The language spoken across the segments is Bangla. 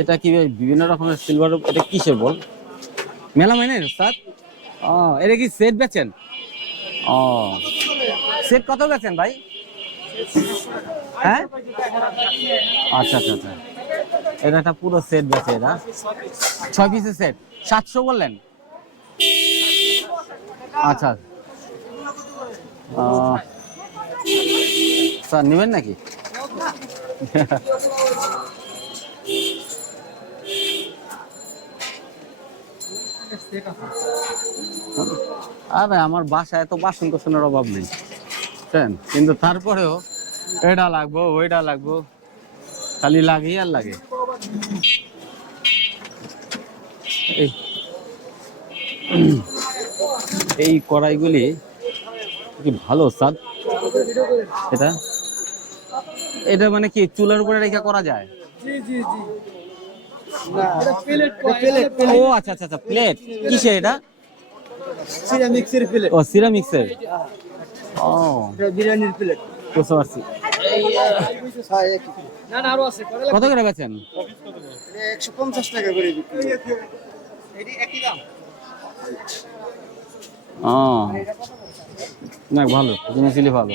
এটা কি বিভিন্ন রকমের সিলভার, এটা কিসের বল? মেলামাইনের স্যার? ও, এটা কি সেট বেচেন? ও, সেট কত বেচেন ভাই? হ্যাঁ, আচ্ছা আচ্ছা আচ্ছা, এটা একটা পুরো সেট বেচে। এটা 6 পিসের সেট, 700 বললেন? আচ্ছা, স্যার নেবেন নাকি? আরে আমার বাসায় এত বাসন কোসনের অভাব নেই, বুঝছেন, কিন্তু তারপরেও এটা লাগবো ওইটা লাগবো, খালি লাগে আর লাগে। এই এই কড়াইগুলি কি ভালো স্যার? এটা এটা মানে কি চুলার উপরে রেখে করা যায়? ও আচ্ছা আচ্ছা আচ্ছা, প্লেট কিসে এটা? সিরামিক্সের প্লেট। ও সিরামিক্সের। ও, এটা বিরিয়ানির প্লেট। বুঝতে পারছি। না না, আরো আছে। কত করে বেচেন? 150 টাকা করে বিক্রি। এটি একই দাম। ও, না ভালো জিনিসগুলি ভালো।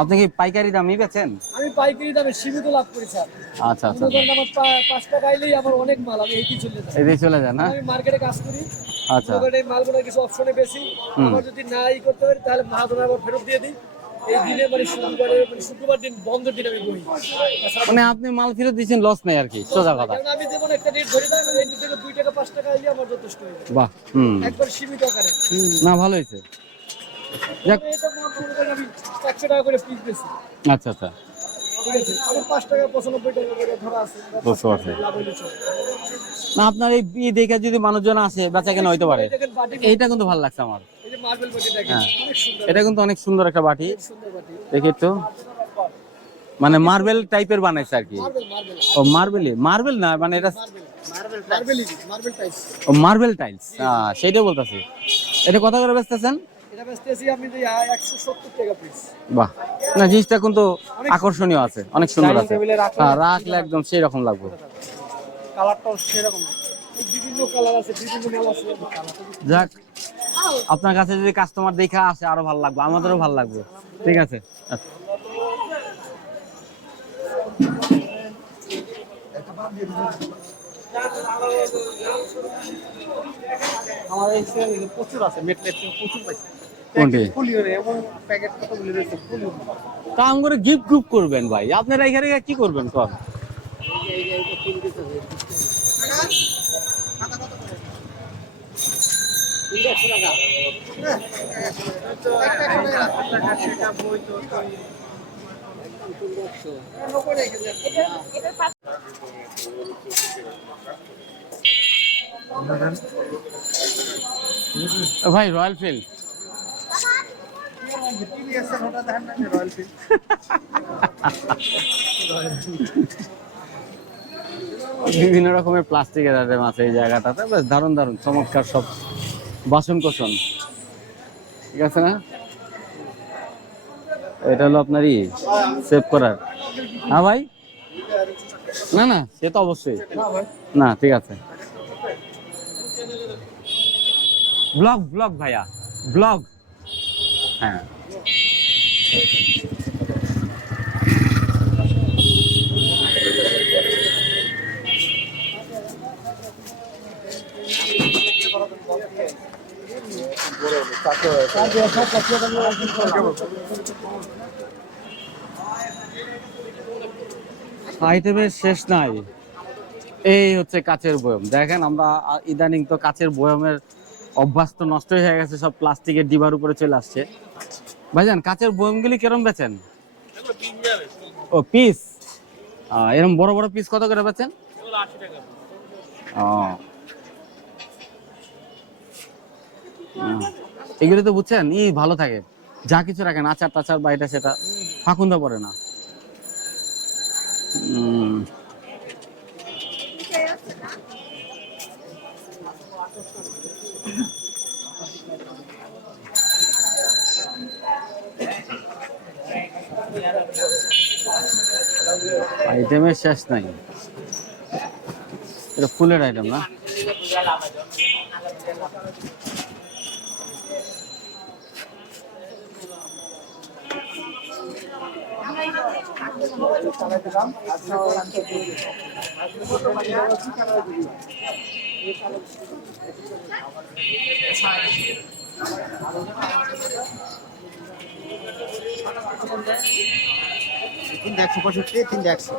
আপনি কি পাইকারি দামই বেচেন? আমি পাইকারি দামে সীমিত লাভ করি স্যার। আচ্ছা আচ্ছা, আমার 5 টাকা আইলেই আমার অনেক মাল, আমি এইটি চলে যাই। এদিকে চলে যান না? আমি মার্কেটে কাজ করি। আচ্ছা, এই মালগুলো কিছু অপশনে বেশি, আমার যদি না ই করতে পারি তাহলে মাহাজনে আবার ফেরত দিয়ে দিই। এই দিনে মানে শুক্রবার দিন বন্ধের দিন আমি বই। মানে আপনি মাল ফেরত দিচ্ছেন, লস নাই আর কি, সোজা কথা। কারণ আমি যেমন একটা রেট ধরে দেয়, এই থেকে 2 টাকা 5 টাকা আইলে আমার যথেষ্ট হয়ে যায়। বাহ, একবার সীমিত আকারে। না ভালো হয়েছে। যাক, এটা মনে করেন আমি 100 টাকা করে পিস বেশি। আচ্ছা আচ্ছা, ঠিক আছে, আমার 5 টাকা 95 টাকা করে ধরা আছে। বুঝতে পারছি। লাভ হইলে চলে। না আপনার এই দেখে যদি মানুষজন আসে, বেচা কেনা হইতে পারে। দেখেন বাটি, এইটা কিন্তু ভালো লাগছে আমার। এই যে মার্বেল বাটি দেখেন, হ্যাঁ, অনেক সুন্দর। এটা কিন্তু অনেক সুন্দর একটা বাটি। সুন্দর বাটি। দেখি একটু, মানে মার্বেল টাইপের বানাইছে আর কি। মার্বেল ও মার্বেলই, মার্বেল না মানে এটা মার্বেল টাইস। ও মার্বেল টাইলস, সেইটাই বলতেছি। এটা কত করে বেচতেছেন? এটা বেচতেছি আমি যে 170 টাকা পিস। বাহ, না জিনিসটা কিন্তু আকর্ষণীয় আছে, অনেক সুন্দর আছে। হ্যাঁ, রাখলে একদম সেই রকম লাগবে। কালারটাও সেরকম, বিভিন্ন কালার আছে, বিভিন্ন মাল আছে। যাক, আপনার কাছে যদি কাস্টমার দেখা আসে আরো ভালো লাগবে, আমাদেরও ভালো লাগবে। ঠিক আছে, আচ্ছা। আমার এই প্রচুর আছে, মেটলেট প্রচুর পাইছি। কোনটি? ফুলিও রে, এমন প্যাকেট কতগুলো রয়েছে, ফুলিও। কাম করে গিফট গ্রুপ করবেন ভাই, আপনারা এখানে কি করবেন কর? ভাই রয়্যাল ফিল্ড বিভিন্ন রকমের প্লাস্টিকের আইটেম আছে এই জায়গাটাতে, বেশ দারুণ দারুণ চমৎকার সব বাসন কোসন। ঠিক আছে না? এটা হলো আপনারই সেভ করার। হ্যাঁ ভাই, না না সে তো অবশ্যই না, ঠিক আছে। ব্লগ ব্লগ ভাইয়া, ব্লগ। হ্যাঁ, আইটেমের শেষ নাই। এই হচ্ছে কাচের বয়ম, দেখেন আমরা ইদানিং তো কাচের বয়মের অভ্যাস তো নষ্ট হয়ে গেছে, সব প্লাস্টিকের ডিবার উপরে চলে আসছে। ভাইজান কাচের বয়মগুলি কিরম বেচেন? ও পিস, এরকম বড় বড় পিস কত করে বেচেন? ও, এগুলো তো বুঝছেন ভালো থাকে, যা কিছু রাখেন, আচার টাচার বা এটা সেটা ফাঁকুন্দা পড়ে না। আইটেমের শেষ নাই। এটা ফুলের আইটেম না? তিনটা 165, তিনটা 100,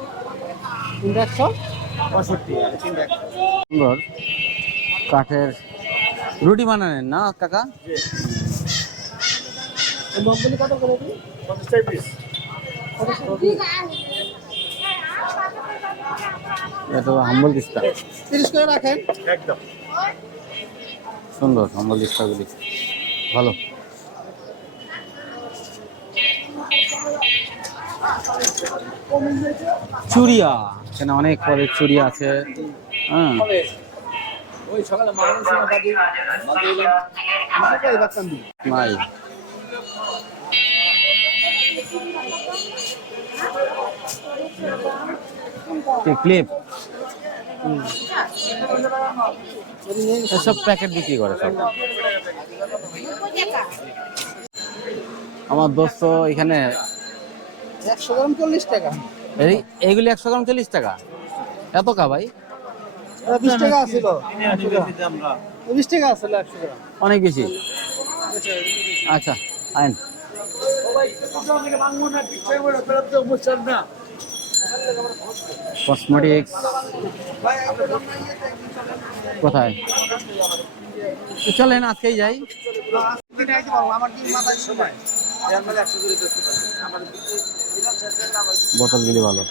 তিনটা 165 আর তিনটা 100। সুন্দর কাঠের রুটি বানানেন না কাকা? মগগুলি কত করে দিই? 50 টাকা পিস। এটা হাম্বল দিস্তা। 30 করে রাখেন একদম সুন্দর হাম্বল দিস্তাগুলি ভালো। চুড়িয়া এখানে অনেক পরের চুড়িয়া আছে। হ্যাঁ ওই সকালে মানুষ না বাদি এই বাচ্চান দিই। নাই ক্লিপ এসব প্যাকেট বিক্রি করে সব। আমার দোস্ত এখানে 100 গ্রাম 40 টাকা। এইগুলি 100 গ্রাম 40 টাকা। এত কা ভাই? 20 টাকা ছিল। 20 টাকা ছিল 100 গ্রাম। অনেক বেশি। আচ্ছা আইন কসমেটিক্স কোথায়? চলেন আজকেই যাই। আমার কি মাথায় সময় বোতলগুলি ভালো।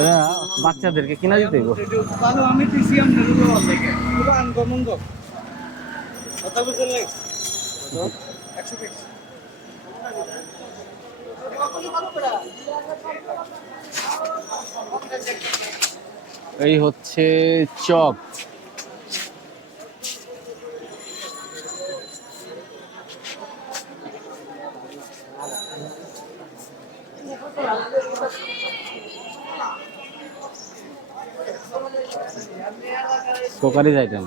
এরা বাচ্চাদেরকে কিনা দিতে হইব। ভালো আমি পিসিএম নেব থেকে পুরো আনগমঙ্গ কত বছর লাগে 100 পিস এই হচ্ছে চপ। Crockeries item.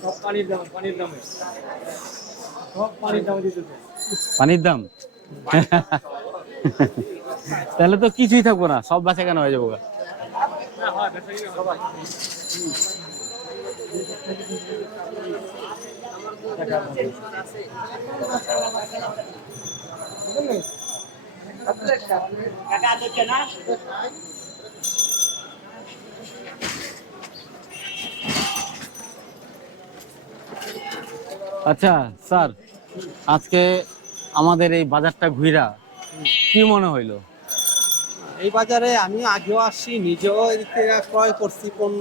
সব পানির দাম সব পানির দাম দিতে পানির দাম তাহলে তো কিছুই থাকবো না, সব বাঁচা কেন হয়ে যাবো। আচ্ছা স্যার, আজকে আমাদের এই বাজারটা ঘুরা কি মনে হইলো? এই বাজারে আমি আগেও আসছি, নিজেও এদিক থেকে ক্রয় করছি পণ্য,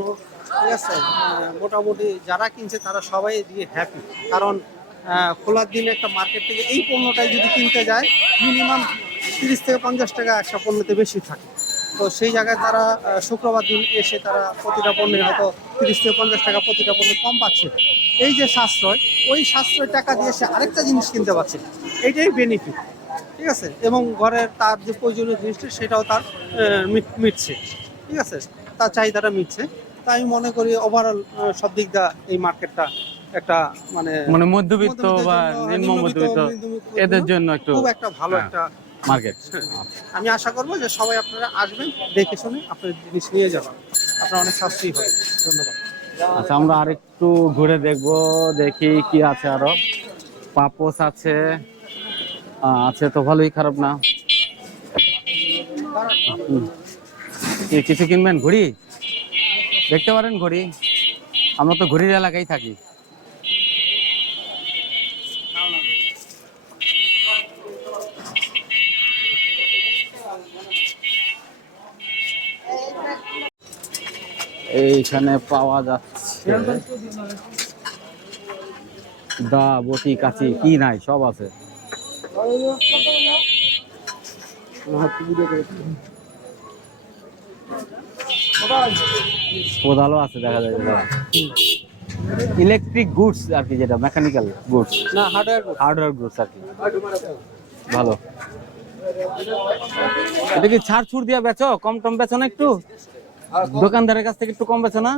ঠিক আছে। মোটামুটি যারা কিনছে তারা সবাই দিয়ে হ্যাপি, কারণ খোলার দিনে একটা মার্কেট থেকে এই পণ্যটাই যদি কিনতে যায় মিনিমাম 30 থেকে 50 টাকা একটা পণ্যতে বেশি থাকে। তো সেই জায়গায় তারা শুক্রবার দিন এসে তারা প্রতিটা পণ্যে হয়তো 30 থেকে 50 টাকা প্রতিটা পণ্য কম পাচ্ছে। এই যে সাশ্রয়, ওই সাশ্রয় টাকা দিয়ে সে আরেকটা জিনিস কিনতে পারছে, এইটাই বেনিফিট, ঠিক আছে। এবং ঘরের তার যে প্রয়োজনীয় জিনিসটা সেটাও তার মিটছে, ঠিক আছে, তার চাহিদাটা মিটছে। তাই আমি মনে করি ওভারঅল সব দিক দিয়ে এই মার্কেটটা একটা মানে মধ্যবিত্ত বা নিম্ন মধ্যবিত্ত এদের জন্য একটু খুব একটা ভালো হ্যাঁ, একটা মার্কেট। আমি আশা করবো যে সবাই আপনারা আসবেন, দেখে শুনে আপনার জিনিস নিয়ে যাবেন, আপনার অনেক সাশ্রয়ী হবে। ধন্যবাদ। আচ্ছা আমরা আরেকটু ঘুরে দেখবো, দেখি কি আছে আরো। পাপোস আছে, আছে তো ভালোই, খারাপ না। কিছু কিনবেন? ঘড়ি দেখতে পারেন, ঘড়ি। আমরা তো ঘড়ির এলাকায় থাকি। এইখানে পাওয়া যাচ্ছে দা, বটি, কাঁচি, কি নাই সব আছে। কোদালও আছে দেখা যায়। ইলেকট্রিক গুডস আর কি, যেটা মেকানিক্যাল গুডস না হার্ডওয়্যার। হার্ডওয়্যার গুডস আর কি। ভালো। এটা কি ছাড় ছুড় দিয়া বেচো, কম টম বেচো না একটু? দোকানদারের কাছ থেকে একটু কম বেচো না?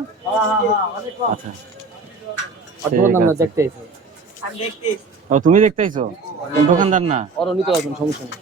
আচ্ছা ঠিক আছে। ও তুমি দেখতে আইছো, তুমি দোকানদার না? নিতে পারবেন, সমস্যা নেই।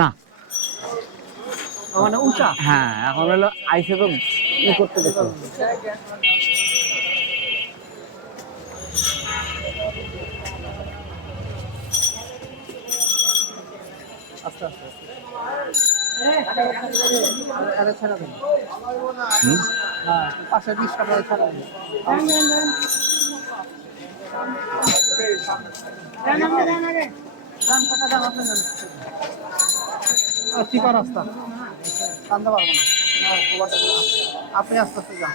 না মানে উঁচা। হ্যাঁ, এখন হলো আইসে তো করতে দেখো। আস্তে আস্তে পাশে 20 টাকা ছাড়া দেন। চিপা রাস্তা টানতে পারবো না, আপনি আস্তে আস্তে যান।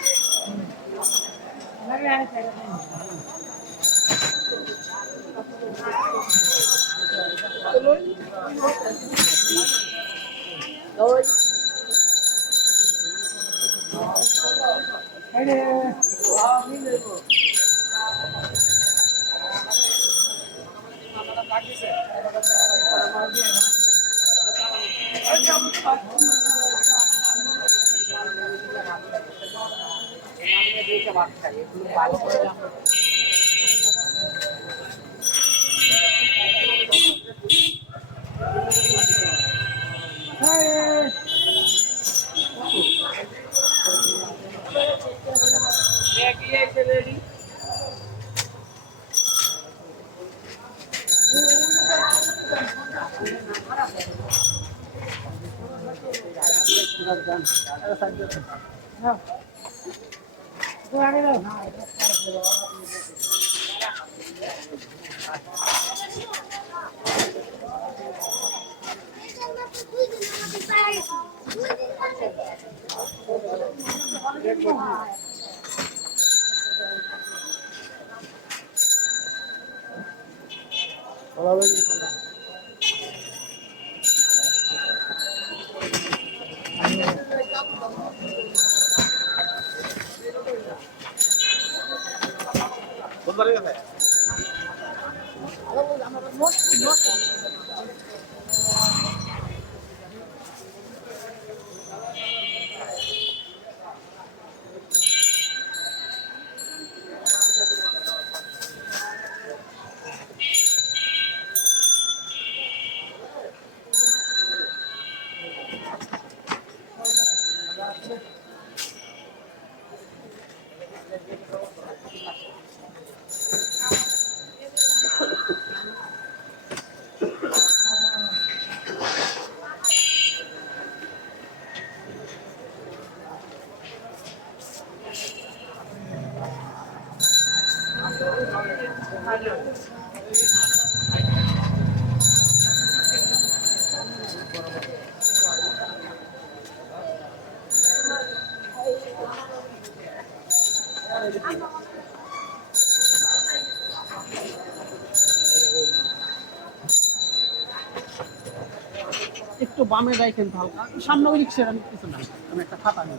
একটু বামে রাখেন হালকা, সামনে ওই রিক্সার আমি কিছু না, আমি একটা খাতা নিই।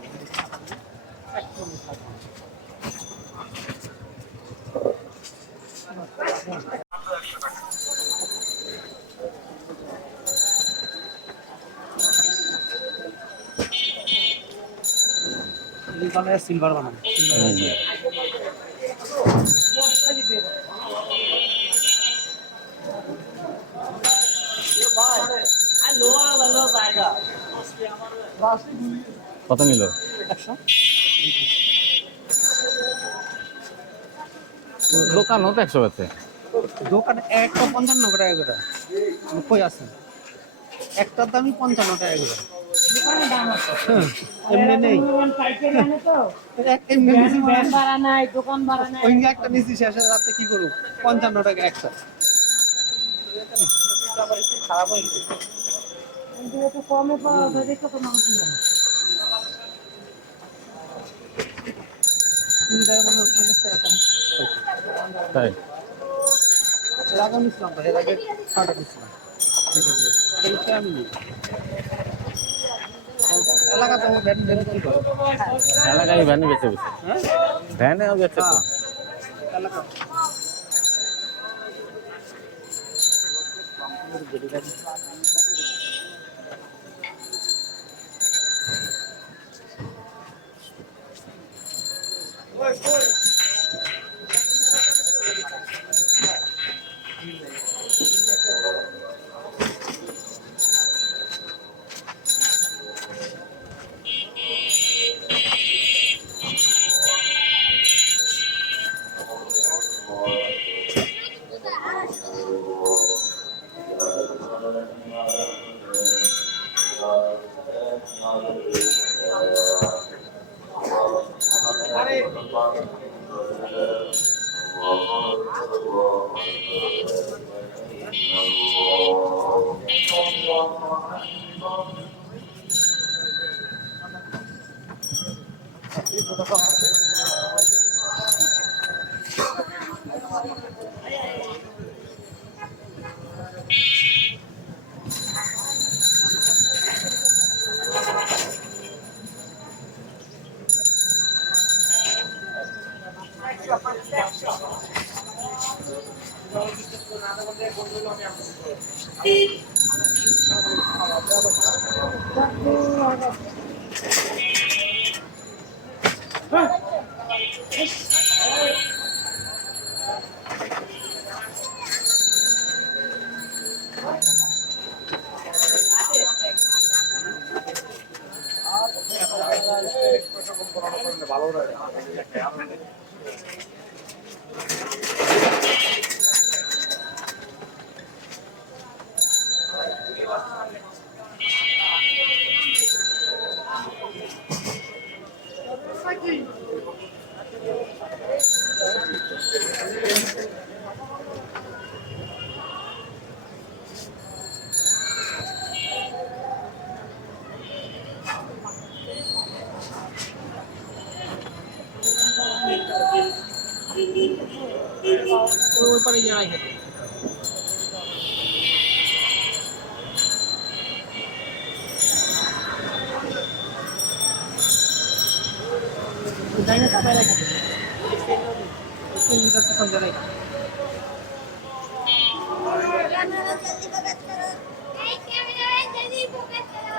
সিলভার বানানো কত নিল? 100 দোকানও তো 100 আছে। দোকানে একটা 55 টাকা করে। কই আছে একটার দামই 55 টাকা করে। হ্যাঁ, এমনি নেই এমনি নিছি ওই একটা নিচি শেষের রাতে কি করবো 55 টাকা একটা। খারাপ হয়েছে তাই এর আগে নিছিলাম তো, এর আগে 6টা নিছিলাম। এইটা আমি নিই। এলাকাতে আমার ব্যাট কি করে এলাকায় ভ্যানে বেঁচে বেশি, হ্যাঁ ভ্যানেও বেঁচে তো। এলাকা ওই পারে যাই খেতে যাই না বাইরে খেতে মিটার তো সব জায়গায় Hey,